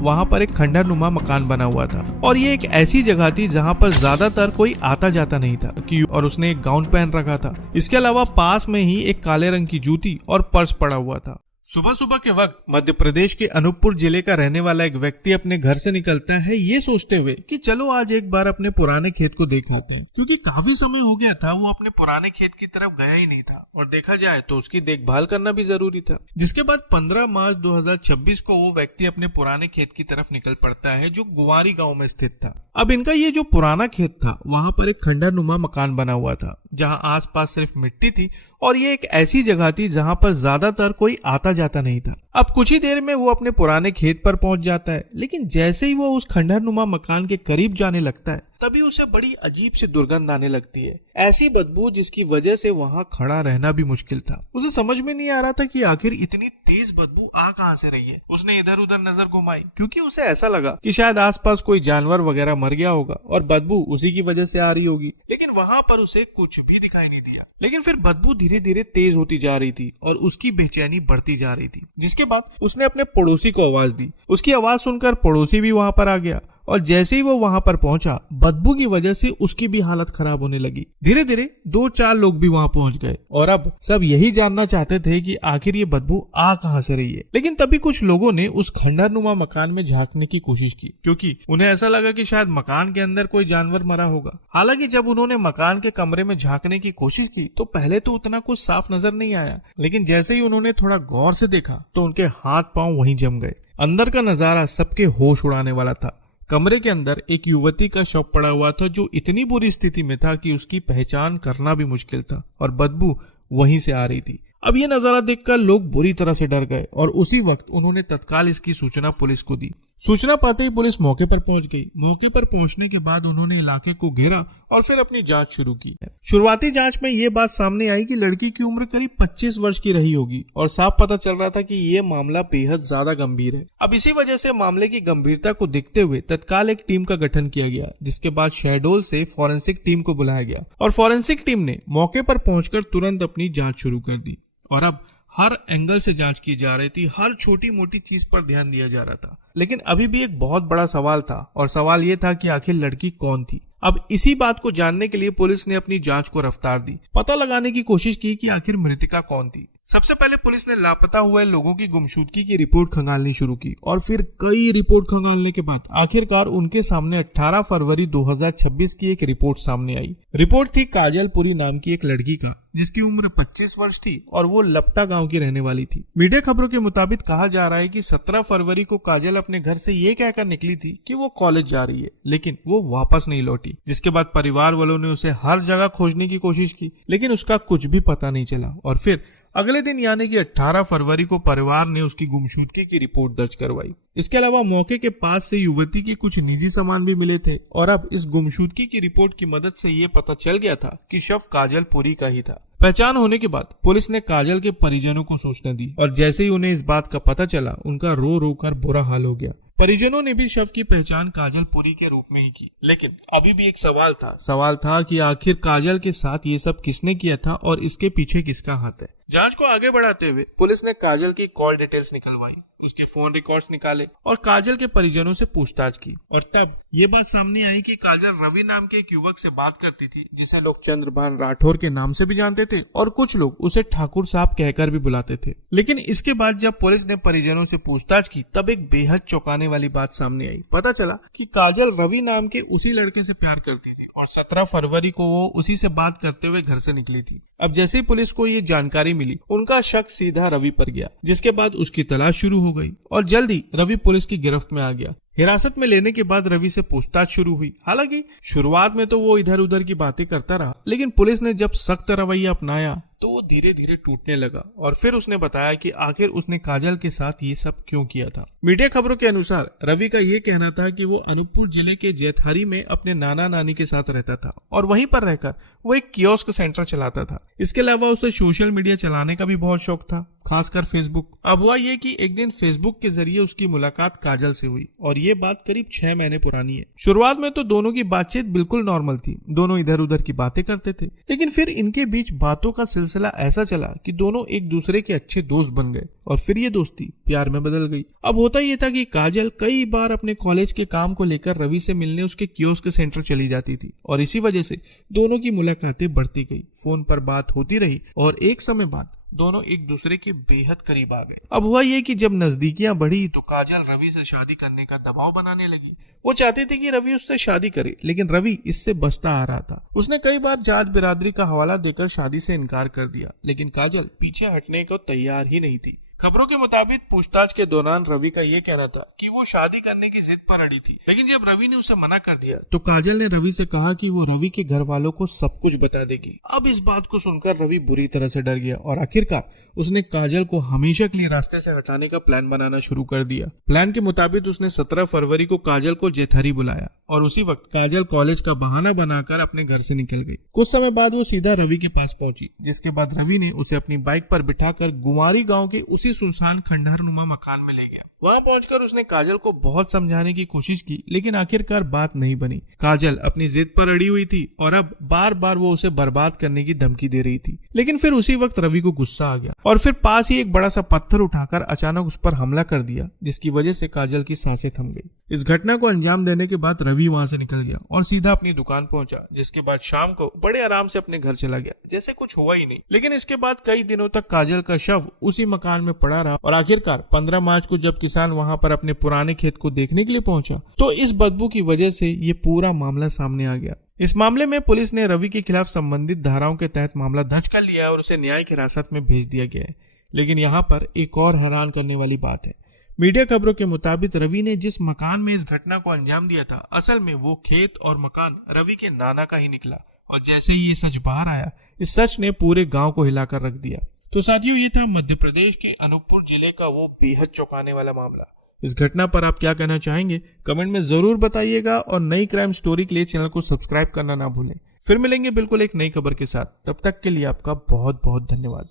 वहाँ पर एक खंडहरनुमा मकान बना हुआ था और ये एक ऐसी जगह थी जहाँ पर ज्यादातर कोई आता जाता नहीं था और उसने एक गाउन पहन रखा था। इसके अलावा पास में ही एक काले रंग की जूती और पर्स पड़ा हुआ था। सुबह सुबह के वक्त मध्य प्रदेश के अनूपपुर जिले का रहने वाला एक व्यक्ति अपने घर से निकलता है ये सोचते हुए कि चलो आज एक बार अपने पुराने खेत को देख आते हैं, क्योंकि काफी समय हो गया था वो अपने पुराने खेत की तरफ गया ही नहीं था और देखा जाए तो उसकी देखभाल करना भी जरूरी था। जिसके बाद 15 मार्च 2026 को वो व्यक्ति अपने पुराने खेत की तरफ निकल पड़ता है जो गुवारी गाँव में स्थित था। अब इनका ये जो पुराना खेत था वहाँ पर एक खंडहरनुमा मकान बना हुआ था जहाँ आसपास सिर्फ मिट्टी थी और ये एक ऐसी जगह थी जहाँ पर ज्यादातर कोई आता जाता नहीं था। अब कुछ ही देर में वो अपने पुराने खेत पर पहुंच जाता है, लेकिन जैसे ही वो उस खंडहरनुमा मकान के करीब जाने लगता है तभी उसे बड़ी अजीब सी दुर्गंध आने लगती है, ऐसी बदबू जिसकी वजह से वहाँ खड़ा रहना भी मुश्किल था। उसे समझ में नहीं आ रहा था कि आखिर इतनी तेज बदबू आ कहाँ से रही है। उसने इधर उधर नजर घुमाई क्योंकि उसे ऐसा लगा कि शायद आसपास कोई जानवर वगैरह मर गया होगा और बदबू उसी की वजह से आ रही होगी, लेकिन वहाँ पर उसे कुछ भी दिखाई नहीं दिया। लेकिन फिर बदबू धीरे धीरे तेज होती जा रही थी और उसकी बेचैनी बढ़ती जा रही थी, जिसके बाद उसने अपने पड़ोसी को आवाज दी। उसकी आवाज सुनकर पड़ोसी भी वहाँ पर आ गया और जैसे ही वो वहां पर पहुंचा बदबू की वजह से उसकी भी हालत खराब होने लगी। धीरे धीरे 2-4 लोग भी वहां पहुंच गए और अब सब यही जानना चाहते थे कि आखिर ये बदबू आ कहां से रही है। लेकिन तभी कुछ लोगों ने उस खंडहरनुमा मकान में झांकने की कोशिश की क्योंकि उन्हें ऐसा लगा कि शायद मकान के अंदर कोई जानवर मरा होगा। हालांकि जब उन्होंने मकान के कमरे में झांकने की कोशिश की तो पहले तो उतना कुछ साफ नजर नहीं आया, लेकिन जैसे ही उन्होंने थोड़ा गौर से देखा तो उनके हाथ पांव वहीं जम गए। अंदर का नजारा सबके होश उड़ाने वाला था। कमरे के अंदर एक युवती का शव पड़ा हुआ था जो इतनी बुरी स्थिति में था कि उसकी पहचान करना भी मुश्किल था और बदबू वहीं से आ रही थी। अब ये नजारा देखकर लोग बुरी तरह से डर गए और उसी वक्त उन्होंने तत्काल इसकी सूचना पुलिस को दी। सूचना पाते ही पुलिस मौके पर पहुंच गई। मौके पर पहुंचने के बाद उन्होंने इलाके को घेरा और फिर अपनी जांच शुरू की। शुरुआती जांच में ये बात सामने आई कि लड़की की उम्र करीब 25 वर्ष की रही होगी और साफ पता चल रहा था कि ये मामला बेहद ज्यादा गंभीर है। अब इसी वजह से मामले की गंभीरता को देखते हुए तत्काल एक टीम का गठन किया गया, जिसके बाद शहडोल से फॉरेंसिक टीम को बुलाया गया और फॉरेंसिक टीम ने मौके पर पहुंचकर तुरंत अपनी जांच शुरू कर दी और अब हर एंगल से जांच की जा रही थी, हर छोटी मोटी चीज पर ध्यान दिया जा रहा था। लेकिन अभी भी एक बहुत बड़ा सवाल था और सवाल ये था कि आखिर लड़की कौन थी। अब इसी बात को जानने के लिए पुलिस ने अपनी जांच को रफ्तार दी, पता लगाने की कोशिश की कि आखिर मृतका कौन थी। सबसे पहले पुलिस ने लापता हुए लोगों की गुमशुदगी की रिपोर्ट खंगालनी शुरू की और फिर कई रिपोर्ट खंगालने के बाद आखिरकार उनके सामने 18 फरवरी 2026 की एक रिपोर्ट सामने आई। रिपोर्ट थी काजल पुरी नाम की एक लड़की का, जिसकी उम्र 25 वर्ष थी और वो लपटा गांव की रहने वाली थी। मीडिया खबरों के मुताबिक कहा जा रहा है कि 17 फरवरी को काजल अपने घर से ये कहकर निकली थी कि वो कॉलेज जा रही है, लेकिन वो वापस नहीं लौटी। जिसके बाद परिवार वालों ने उसे हर जगह खोजने की कोशिश की, लेकिन उसका कुछ भी पता नहीं चला और फिर अगले दिन यानी कि 18 फरवरी को परिवार ने उसकी गुमशुदगी की रिपोर्ट दर्ज करवाई। इसके अलावा मौके के पास से युवती के कुछ निजी सामान भी मिले थे और अब इस गुमशुदगी की रिपोर्ट की मदद से ये पता चल गया था कि शव काजल पुरी का ही था। पहचान होने के बाद पुलिस ने काजल के परिजनों को सूचना दी और जैसे ही उन्हें इस बात का पता चला उनका रो रो कर बुरा हाल हो गया। परिजनों ने भी शव की पहचान काजल पुरी के रूप में ही की। लेकिन अभी भी एक सवाल था कि आखिर काजल के साथ ये सब किसने किया था और इसके पीछे किसका हाथ है। जांच को आगे बढ़ाते हुए पुलिस ने काजल की कॉल डिटेल्स निकलवाई, उसके फोन रिकॉर्ड्स निकाले और काजल के परिजनों से पूछताछ की और तब ये बात सामने आई कि काजल रवि नाम के एक युवक से बात करती थी, जिसे लोग चंद्रभान राठौर के नाम से भी जानते थे और कुछ लोग उसे ठाकुर साहब कहकर भी बुलाते थे। लेकिन इसके बाद जब पुलिस ने परिजनों से पूछताछ की तब एक बेहद चौंकाने वाली बात सामने आई। पता चला कि काजल रवि नाम के उसी लड़के से प्यार करती थी और 17 फरवरी को वो उसी से बात करते हुए घर से निकली थी। अब जैसे ही पुलिस को ये जानकारी मिली उनका शक सीधा रवि पर गया, जिसके बाद उसकी तलाश शुरू हो गई और जल्दी रवि पुलिस की गिरफ्त में आ गया। हिरासत में लेने के बाद रवि से पूछताछ शुरू हुई। हालांकि शुरुआत में तो वो इधर उधर की बातें करता रहा, लेकिन पुलिस ने जब सख्त रवैया अपनाया तो वो धीरे धीरे टूटने लगा और फिर उसने बताया कि आखिर उसने काजल के साथ ये सब क्यों किया था। मीडिया खबरों के अनुसार रवि का ये कहना था कि वो अनूपपुर जिले के जैथारी में अपने नाना नानी के साथ रहता था और वहीं पर रहकर वो एक कियोस्क सेंटर चलाता था। इसके अलावा उसे सोशल मीडिया चलाने का भी बहुत शौक था खासकर फेसबुक। अब हुआ ये कि एक दिन फेसबुक के जरिए उसकी मुलाकात काजल से हुई और ये बात करीब 6 महीने पुरानी है। शुरुआत में तो दोनों की बातचीत बिल्कुल नॉर्मल थी, दोनों इधर उधर की बातें करते थे, लेकिन फिर इनके बीच बातों का सिलसिला ऐसा चला कि दोनों एक दूसरे के अच्छे दोस्त बन गए और फिर ये दोस्ती प्यार में बदल गई। अब होता ये था कि काजल कई बार अपने कॉलेज के काम को लेकर रवि से मिलने उसके कियोस्क सेंटर चली जाती थी और इसी वजह से दोनों की मुलाकातें बढ़ती गई, फोन पर बात होती रही और एक समय बाद दोनों एक दूसरे के बेहद करीब आ गए। अब हुआ ये कि जब नजदीकियां बढ़ी तो काजल रवि से शादी करने का दबाव बनाने लगी। वो चाहती थी कि रवि उससे शादी करे, लेकिन रवि इससे बचता आ रहा था। उसने कई बार जात बिरादरी का हवाला देकर शादी से इनकार कर दिया, लेकिन काजल पीछे हटने को तैयार ही नहीं थी। खबरों के मुताबिक पूछताछ के दौरान रवि का ये कहना था कि वो शादी करने की जिद पर अड़ी थी, लेकिन जब रवि ने उसे मना कर दिया तो काजल ने रवि से कहा कि वो रवि के घर वालों को सब कुछ बता देगी। अब इस बात को सुनकर रवि बुरी तरह से डर गया और आखिरकार उसने काजल को हमेशा के लिए रास्ते से हटाने का प्लान बनाना शुरू कर दिया। प्लान के मुताबिक उसने 17 फरवरी को काजल को जेथरी बुलाया और उसी वक्त काजल कॉलेज का बहाना बनाकर अपने घर से निकल गई। कुछ समय बाद वो सीधा रवि के पास पहुंची, जिसके बाद रवि ने उसे अपनी बाइक पर बिठाकर गुमारी गांव के उसी सुनसान खंडहरनुमा मकान में ले गया। वहां पहुंचकर उसने काजल को बहुत समझाने की कोशिश की, लेकिन आखिरकार बात नहीं बनी। काजल अपनी जिद पर अड़ी हुई थी और अब बार बार वो उसे बर्बाद करने की धमकी दे रही थी। लेकिन फिर उसी वक्त रवि को गुस्सा आ गया और फिर पास ही एक बड़ा सा पत्थर उठाकर अचानक उस पर हमला कर दिया, जिसकी वजह से काजल की सांसें थम गई। इस घटना को अंजाम देने के बाद रवि वहां से निकल गया और सीधा अपनी दुकान पहुंचा, जिसके बाद शाम को बड़े आराम से अपने घर चला गया, जैसे कुछ हुआ ही नहीं। लेकिन इसके बाद कई दिनों तक काजल का शव उसी मकान में पड़ा रहा और आखिरकार 15 मार्च को जब किसान वहां पर अपने पुराने खेत को देखने के लिए पहुंचा तो इस बदबू की वजह से ये पूरा मामला सामने आ गया। इस मामले में पुलिस ने रवि के खिलाफ संबंधित धाराओं के तहत मामला दर्ज कर लिया और उसे न्यायिक हिरासत में भेज दिया गया है। लेकिन यहाँ पर एक और हैरान करने वाली बात है। मीडिया खबरों के मुताबिक रवि ने जिस मकान में इस घटना को अंजाम दिया था, असल में वो खेत और मकान रवि के नाना का ही निकला और जैसे ही ये सच बाहर आया, इस सच ने पूरे गांव को हिलाकर रख दिया। तो साथियों, ये था मध्य प्रदेश के अनूपपुर जिले का वो बेहद चौंकाने वाला मामला। इस घटना पर आप क्या कहना चाहेंगे कमेंट में जरूर बताइएगा और नई क्राइम स्टोरी के लिए चैनल को सब्सक्राइब करना ना भूलें। फिर मिलेंगे बिल्कुल एक नई खबर के साथ, तब तक के लिए आपका बहुत बहुत धन्यवाद।